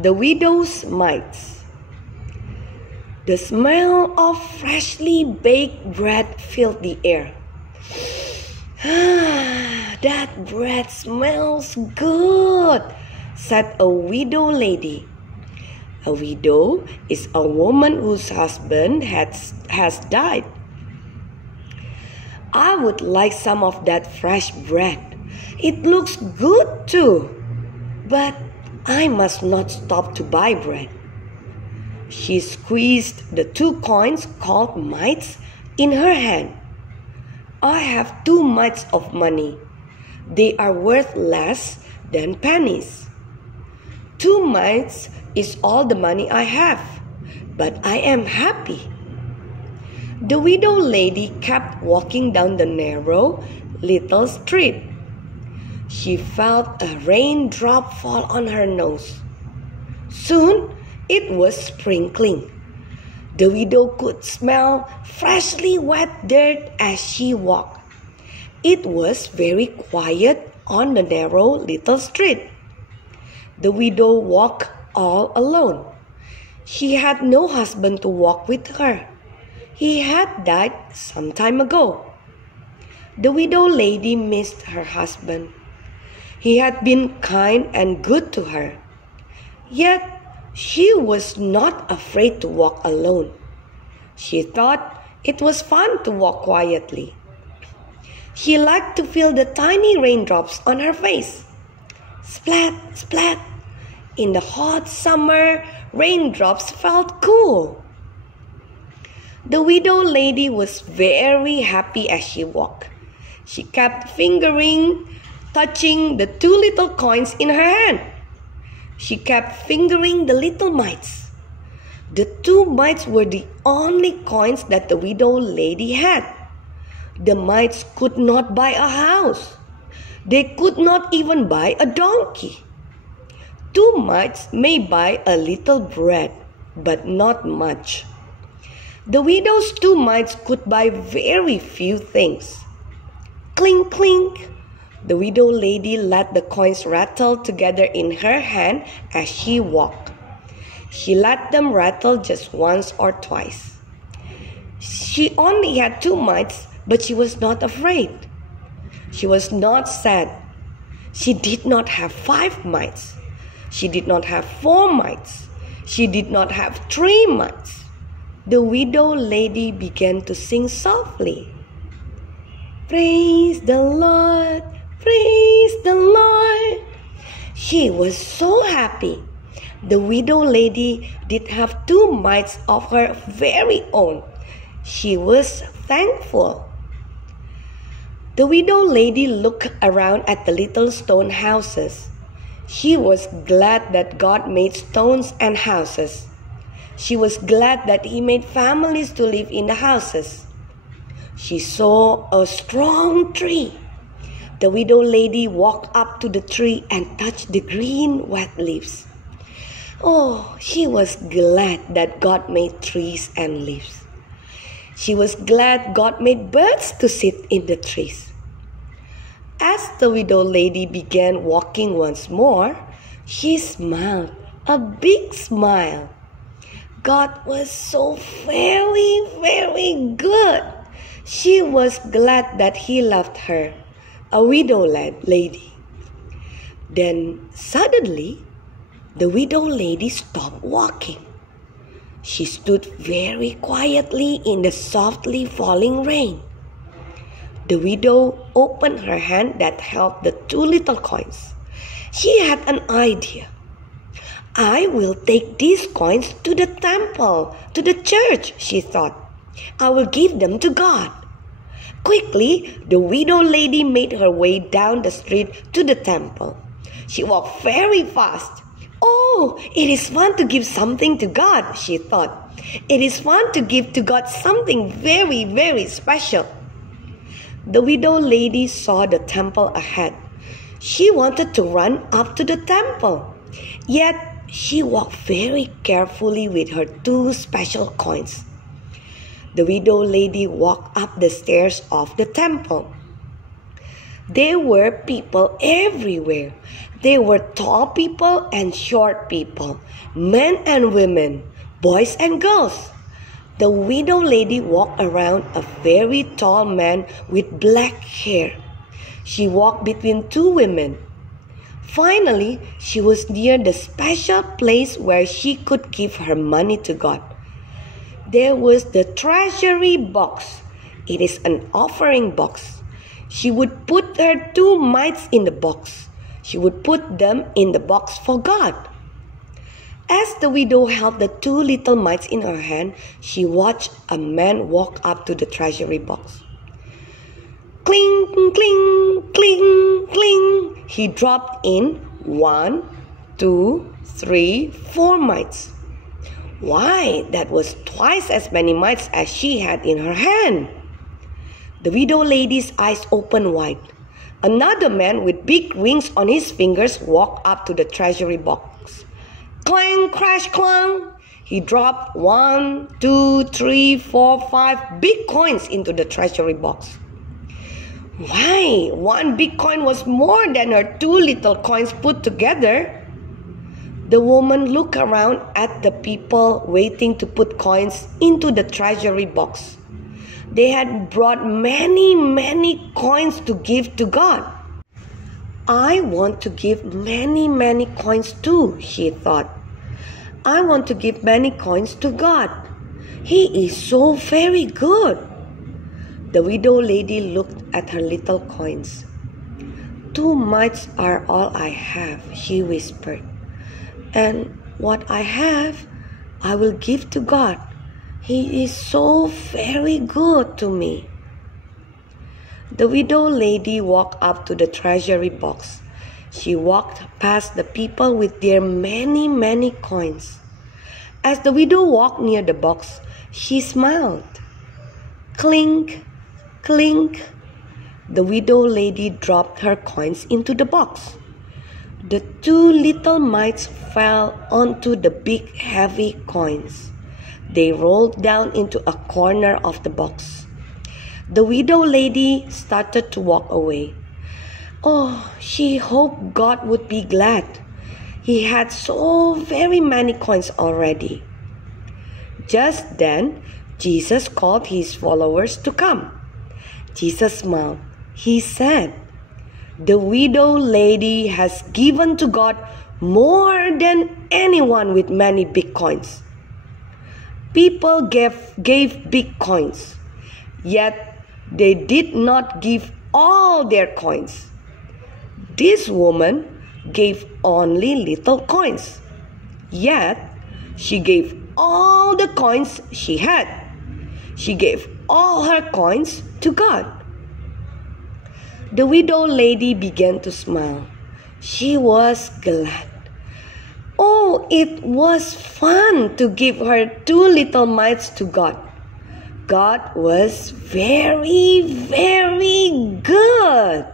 The widow's mites. The smell of freshly baked bread filled the air. That bread smells good, said a widow lady. A widow is a woman whose husband has died. I would like some of that fresh bread. It looks good too, but I must not stop to buy bread. She squeezed the 2 coins called mites in her hand. I have 2 mites of money. They are worth less than pennies. 2 mites is all the money I have, but I am happy. The widow lady kept walking down the narrow little street. She felt a raindrop fall on her nose. Soon it was sprinkling. The widow could smell freshly wet dirt as she walked. It was very quiet on the narrow little street. The widow walked all alone. She had no husband to walk with her. He had died some time ago. The widow lady missed her husband. He had been kind and good to her. Yet she was not afraid to walk alone. She thought it was fun to walk quietly. She liked to feel the tiny raindrops on her face. Splat, splat. In the hot summer, raindrops felt cool. The widow lady was very happy as she walked. She kept touching the 2 little coins in her hand. She kept fingering the little mites. The 2 mites were the only coins that the widow lady had. The mites could not buy a house. They could not even buy a donkey. 2 mites may buy a little bread, but not much. The widow's 2 mites could buy very few things. Clink, clink. The widow lady let the coins rattle together in her hand as she walked. She let them rattle just once or twice. She only had 2 mites, but she was not afraid. She was not sad. She did not have 5 mites. She did not have 4 mites. She did not have 3 mites. The widow lady began to sing softly. Praise the Lord, praise the Lord. She was so happy. The widow lady did have 2 mites of her very own. She was thankful. The widow lady looked around at the little stone houses. She was glad that God made stones and houses. She was glad that He made families to live in the houses. She saw a strong tree. The widow lady walked up to the tree and touched the green, wet leaves. Oh, she was glad that God made trees and leaves. She was glad God made birds to sit in the trees. As the widow lady began walking once more, she smiled a big smile. God was so very, very good. She was glad that He loved her, a widow lady. Then suddenly, the widow lady stopped walking. She stood very quietly in the softly falling rain. The widow opened her hand that held the 2 little coins. She had an idea. I will take these coins to the temple, to the church, she thought. I will give them to God. Quickly, the widow lady made her way down the street to the temple. She walked very fast. Oh, it is fun to give something to God, she thought. It is fun to give to God something very, very special. The widow lady saw the temple ahead. She wanted to run up to the temple. Yet, she walked very carefully with her 2 special coins. The widow lady walked up the stairs of the temple. There were people everywhere. There were tall people and short people, men and women, boys and girls. The widow lady walked around a very tall man with black hair. She walked between two women. Finally, she was near the special place where she could give her money to God. There was the treasury box. It is an offering box. She would put her 2 mites in the box. She would put them in the box for God. As the widow held the 2 little mites in her hand, she watched a man walk up to the treasury box. Cling, cling, cling, cling. He dropped in 1, 2, 3, 4 mites. Why, that was twice as many mites as she had in her hand. The widow lady's eyes opened wide. Another man with big rings on his fingers walked up to the treasury box. Clang, crash, clang. He dropped 1, 2, 3, 4, 5 big coins into the treasury box. Why, 1 big coin was more than her 2 little coins put together. The woman looked around at the people waiting to put coins into the treasury box. They had brought many coins to give to God. I want to give many coins too, she thought. I want to give many coins to God. He is so very good. The widow lady looked at her little coins. 2 mites are all I have, she whispered. And what I have, I will give to God. He is so very good to me. The widow lady walked up to the treasury box. She walked past the people with their many coins. As the widow walked near the box, she smiled. Clink, clink. The widow lady dropped her coins into the box. The 2 little mites fell onto the big heavy coins. They rolled down into a corner of the box. The widow lady started to walk away. Oh, she hoped God would be glad. He had so very many coins already. Just then, Jesus called his followers to come. Jesus smiled. He said, "The widow lady has given to God more than anyone with many big coins." People gave big coins, yet they did not give all their coins. This woman gave only little coins, yet she gave all the coins she had. She gave all her coins to God. The widow lady began to smile. She was glad. Oh, it was fun to give her 2 little mites to God. God was very good.